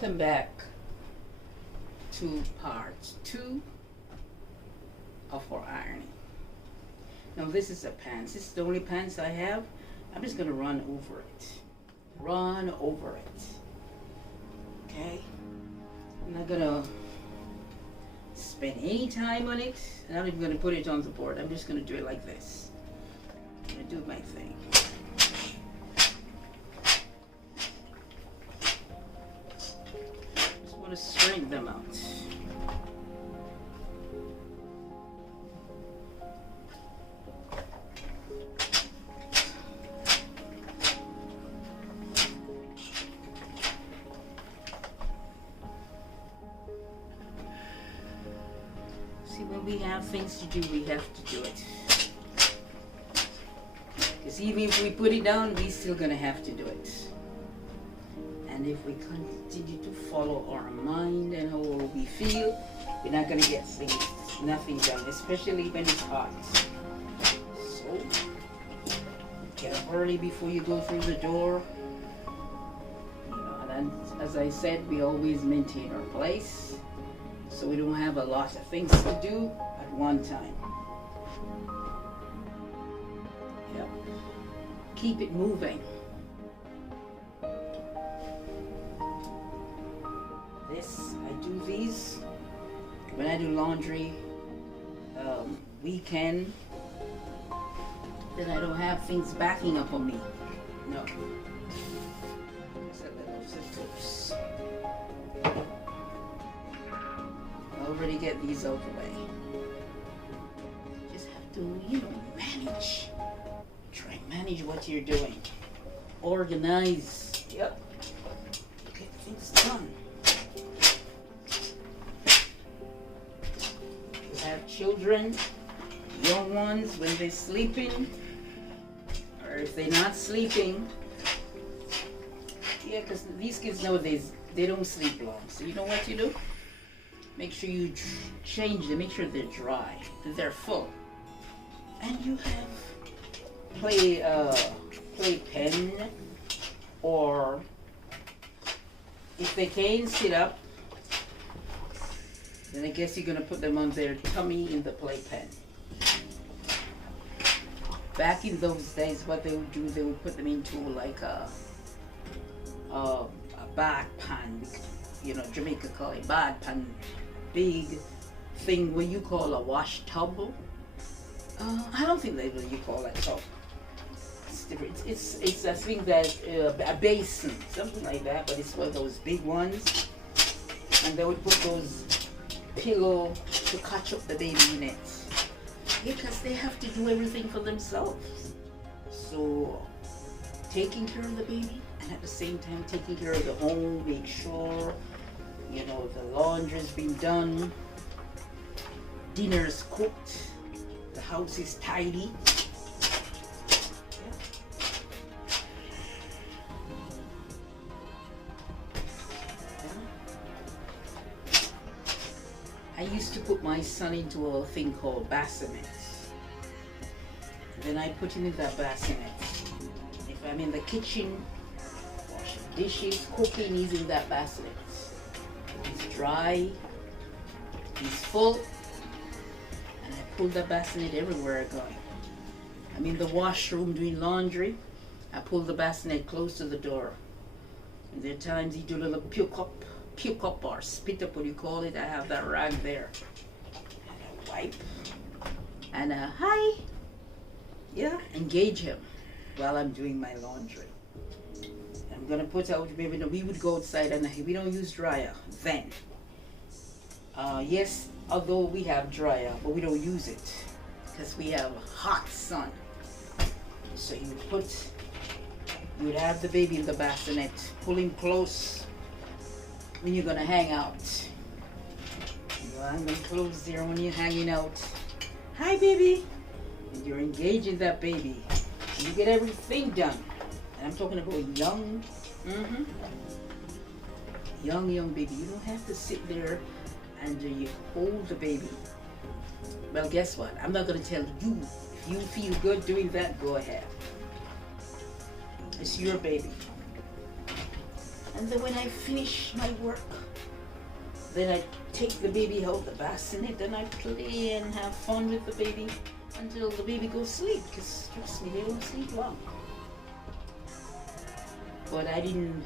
Welcome back to part 2 of our ironing. Now this is a pants. This is the only pants I have. I'm just going to run over it. Run over it. Okay? I'm not going to spend any time on it. I'm not even going to put it on the board. I'm just going to do it like this. I'm going to do my thing. Just want to straighten them out. When we have things to do, we have to do it. Because even if we put it down, we're still going to have to do it. And if we continue to follow our mind and how we feel, we're not going to get nothing done, especially when it's hot. So, get up early before you go through the door. You know, and then, as I said, we always maintain our place, so we don't have a lot of things to do at one time. Yep. Keep it moving. I do these when I do laundry weekend, then I don't have things backing up on me. No. Just a little scissors. Already get these out of the way. Just have to, manage. Try and manage what you're doing. Organize. Yep. Get things done. You have children, young ones, when they're sleeping, or if they're not sleeping. Yeah, because these kids nowadays, they don't sleep long. So you know what you do? Make sure you change them, make sure they're dry, that they're full. And you have play pen, or if they can't sit up, then I guess you're gonna put them on their tummy in the playpen. Back in those days, what they would do, they would put them into like a bad pan, Jamaica call it bad pan. Big thing what you call a wash tub. I don't think they really call that tub. It's different. It's a thing that a basin, something like that, but it's one of those big ones, and they would put those pillow to catch up the baby in it. Because they have to do everything for themselves. So taking care of the baby and at the same time taking care of the home, make sure the laundry's been done, dinner's cooked, the house is tidy. I used to put my son into a thing called bassinet. Then I put him in that bassinet. If I'm in the kitchen, washing dishes, cooking, he's in that bassinet. He's dry, he's full, and I pull the bassinet everywhere I go. I'm in the washroom doing laundry, I pull the bassinet close to the door. And there are times he do a little puke up or spit up, what you call it. I have that rag there. And I wipe. And hi. Yeah, engage him while I'm doing my laundry. I'm gonna put out, maybe we would go outside and we don't use dryer then. Yes, although we have dryer, but we don't use it because we have hot sun. So you would have the baby in the bassinet, pull him close when you're gonna hang out. I'm gonna close there when you're hanging out. Hi, baby. And you're engaging that baby. And you get everything done. And I'm talking about young, young baby. You don't have to sit there and you hold the baby. Well, guess what? I'm not going to tell you. If you feel good doing that, go ahead. It's your baby. And then when I finish my work, then I take the baby out the bassinet and I play and have fun with the baby until the baby goes to sleep, because trust me, they don't sleep long. But I didn't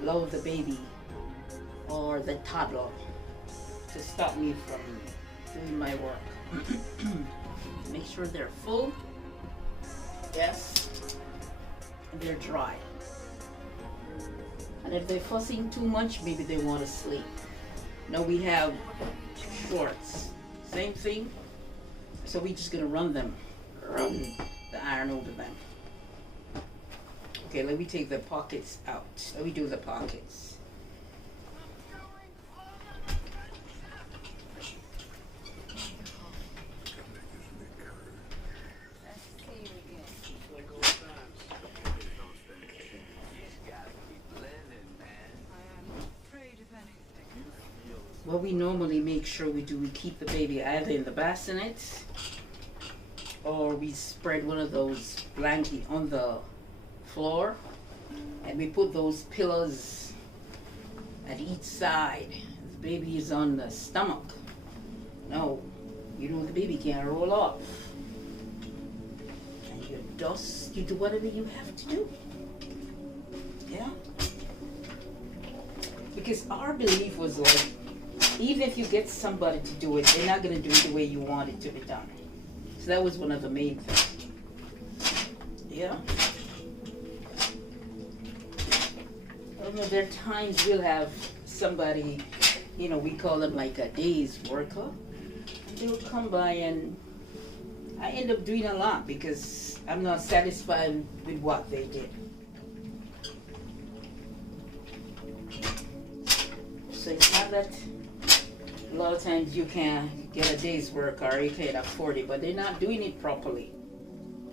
allow the baby or the toddler to stop me from doing my work. Make sure they're full, yes, and they're dry. And if they're fussing too much, maybe they want to sleep. Now we have shorts, same thing. So we're just gonna run the iron over them. Okay, let me take the pockets out. Let me do the pockets. What we normally make sure we do, we keep the baby either in the bassinet or we spread one of those blankets on the floor and we put those pillows at each side. The baby is on the stomach. No, you know the baby can't roll off. And you dust, you do whatever you have to do. Yeah? Because our belief was like, even if you get somebody to do it, they're not going to do it the way you want it to be done. So that was one of the main things. Yeah. I don't know, there are times we'll have somebody, you know, we call them like a day's worker. They'll come by and I end up doing a lot because I'm not satisfied with what they did. So it's not that a lot of times you can get a day's work or you can't afford it, but they're not doing it properly.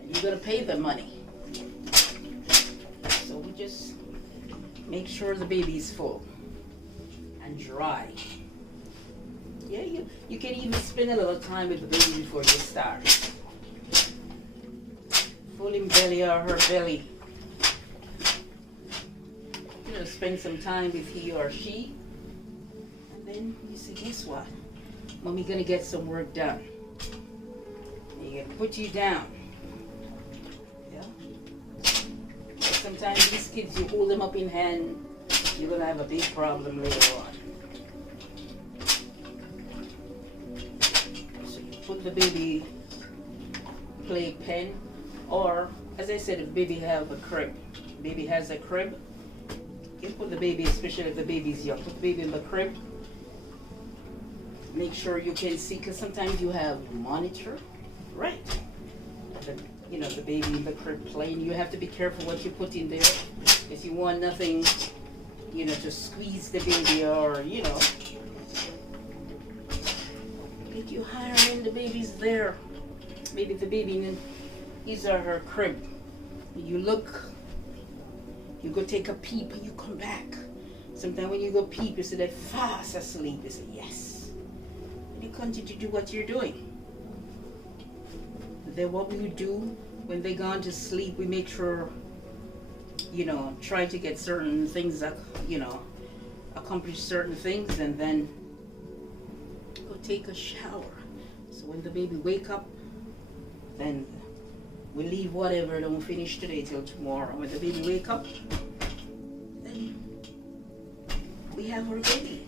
And you're gonna pay the money. So we just make sure the baby's full and dry. Yeah, you can even spend a little time with the baby before you start. Full in belly or her belly. You know, spend some time with he or she. Then you say, guess what? Mommy gonna get some work done. You can put you down. Yeah. But sometimes these kids, you hold them up in hand, you're gonna have a big problem later on. So you put the baby playpen, or as I said, if baby have a crib, baby has a crib, you put the baby, especially if the baby's young, put the baby in the crib. Make sure you can see, because sometimes you have monitor, right? You know, the baby in the crib playing. You have to be careful what you put in there. If you want nothing, you know, to squeeze the baby or, you know, get you higher and the baby's there. Maybe the baby in his or her crib. You look, you go take a peep and you come back. Sometimes when you go peep, you say they're fast asleep. You say, yes. You continue to do what you're doing. Then what we would do when they gone to sleep, we make sure, you know, try to get certain things that, you know, accomplish certain things, and then go take a shower. So when the baby wake up, then we leave whatever, don't finish today till tomorrow. When the baby wake up, then we have our baby.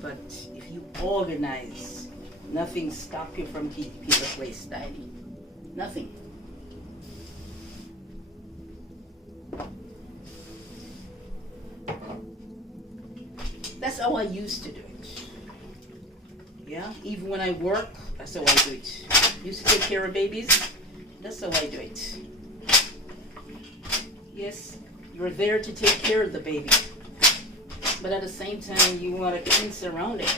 But if you organize, nothing stop you from keeping the place tidy. Nothing. That's how I used to do it. Yeah, even when I work, that's how I do it. Used to take care of babies, that's how I do it. Yes, you're there to take care of the baby. But at the same time, you want a clean surrounding.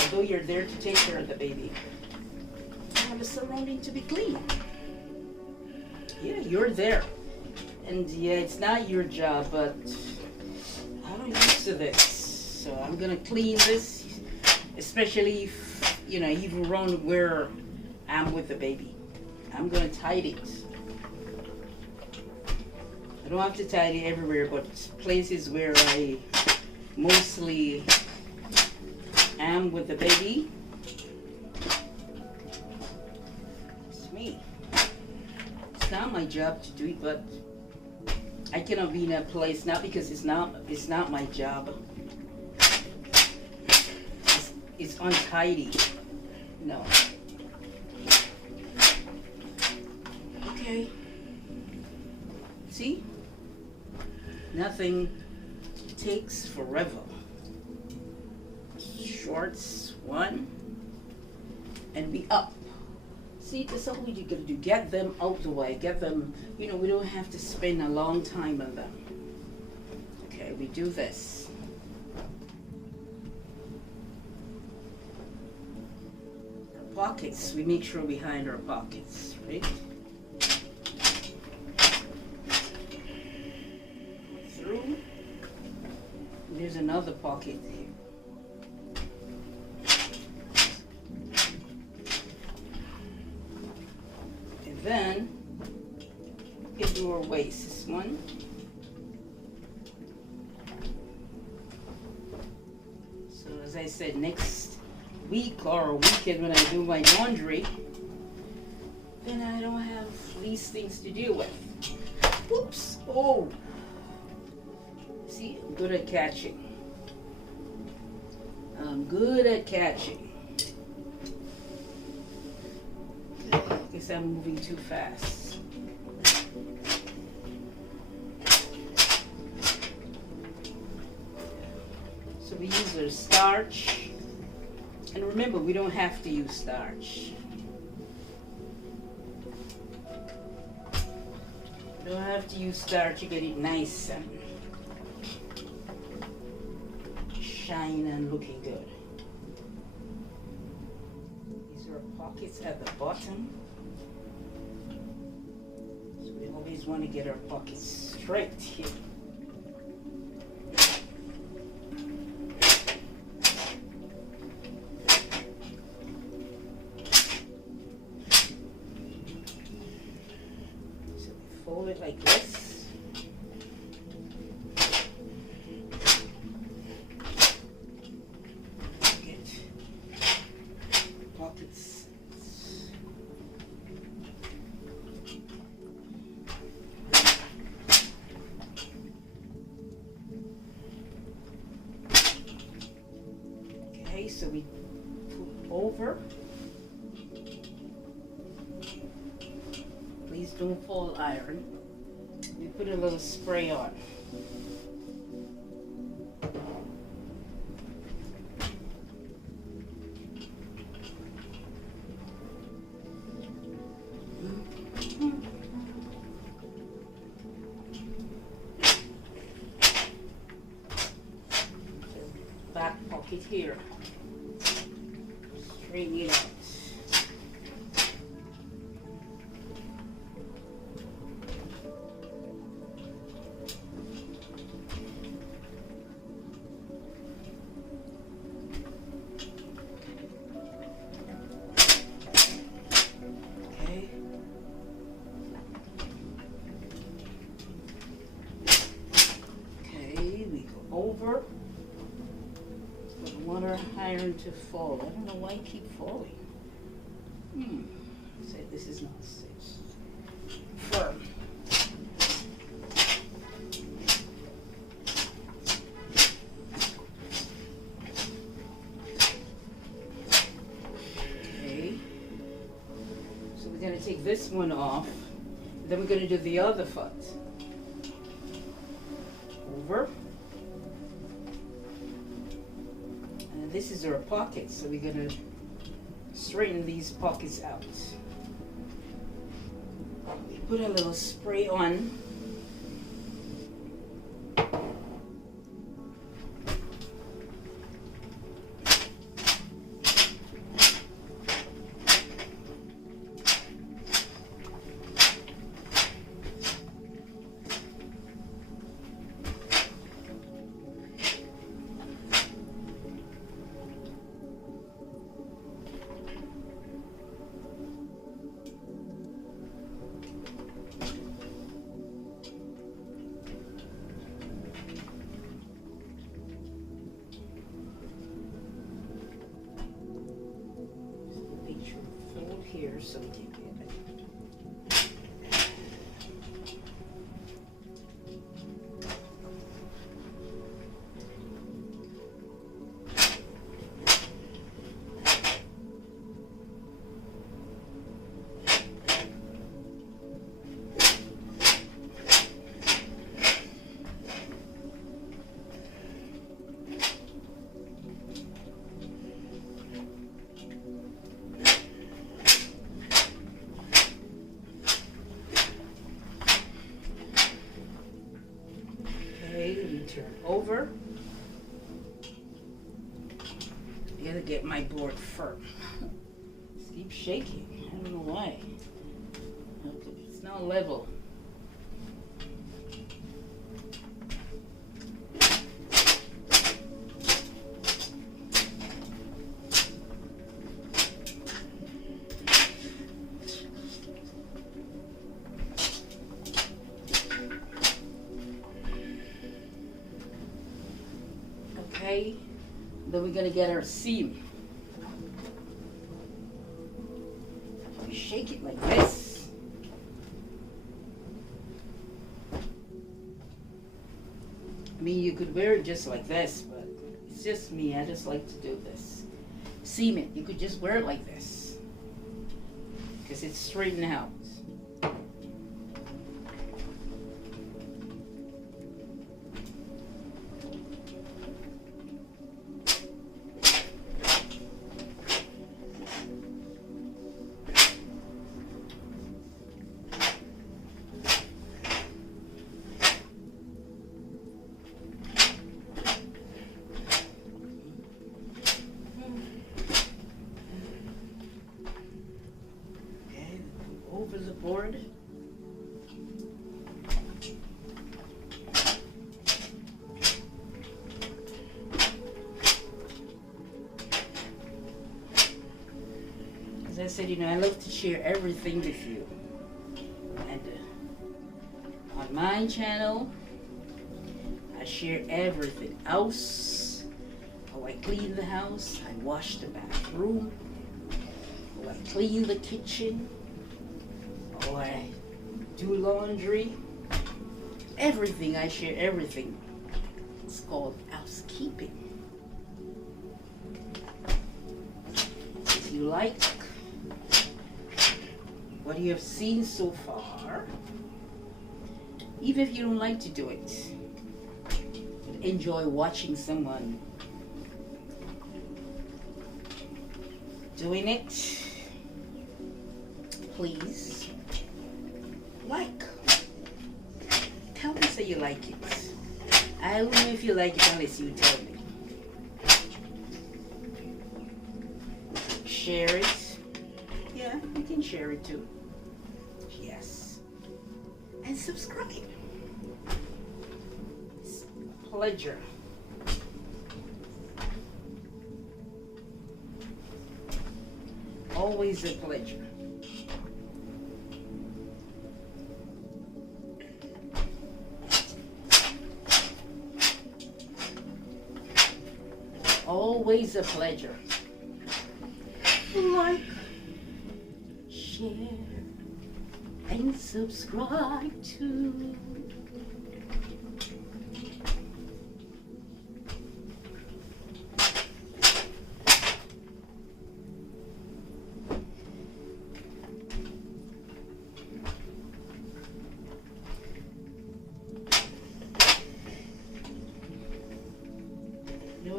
Although you're there to take care of the baby, you have a surrounding to be clean. Yeah, you're there. And yeah, it's not your job, but I'm used to this. So I'm gonna clean this, especially if, you know, even around where I'm with the baby. I'm gonna tidy it. I don't have to tidy everywhere, but places where I mostly am with the baby. It's me. It's not my job to do it, but I cannot be in a place, not because it's not my job. It's untidy. No. Okay. See? Nothing takes forever. Shorts, one, and we up. See, that's all we gotta do. Get them out the way. Get them, we don't have to spend a long time on them. Okay, we do this. Our pockets, we make sure behind our pockets, right? Through. There's another pocket here. Then into our waist, this one. So as I said, next week or weekend when I do my laundry, then I don't have these things to deal with. Oops! Oh! See, I'm good at catching. I'm good at catching. Guess I'm moving too fast. So we use our starch. And remember, we don't have to use starch. You don't have to use starch to get it nice and shine and looking good. These are pockets at the bottom. We always want to get our pockets straight here. So we fold it like this. Get pockets. So we put over. Please don't fall iron. We put a little spray on. Back pocket here. Straighten it out. Okay. Okay, we go over. Want our iron to fall. I don't know why I keep falling. Say this is not firm. Okay. So we're going to take this one off. Then we're going to do the other foot. Over. This is our pocket, so we're going to straighten these pockets out. We put a little spray on. turn over. I gotta get my board firm. Keep shaking. I don't know why. Okay, it's now level. Okay, then we're gonna get our seam. We shake it like this. I mean, you could wear it just like this, but it's just me. I just like to do this. Seam it. You could just wear it like this because it's straightened out. Over the board. As I said, I love to share everything with you. And on my channel, I share everything. House, how I clean the house, I wash the bathroom, how I clean the kitchen, how I do laundry. Everything, I share everything. It's called housekeeping. If you like what you have seen so far, even if you don't like to do it, enjoy watching someone doing it, please like. Tell me say you like it. I don't know if you like it unless you tell me. Share it. Yeah, you can share it too. Yes. And subscribe. It's a pleasure. Always a pleasure. Always a pleasure. Like, share, and subscribe to.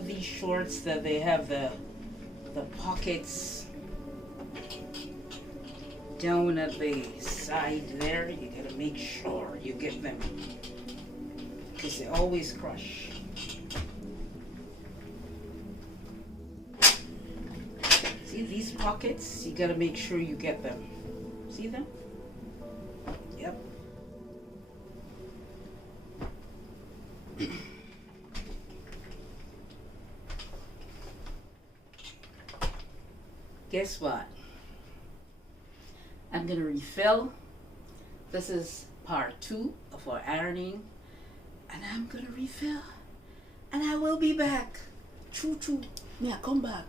These shorts that they have the pockets down at the side there, you gotta make sure you get them because they always crush. See these pockets? You gotta make sure you get them. See them? Yep. Guess what? I'm gonna refill. This is part 2 of our ironing, and I'm gonna refill, and I will be back. True, me I come back.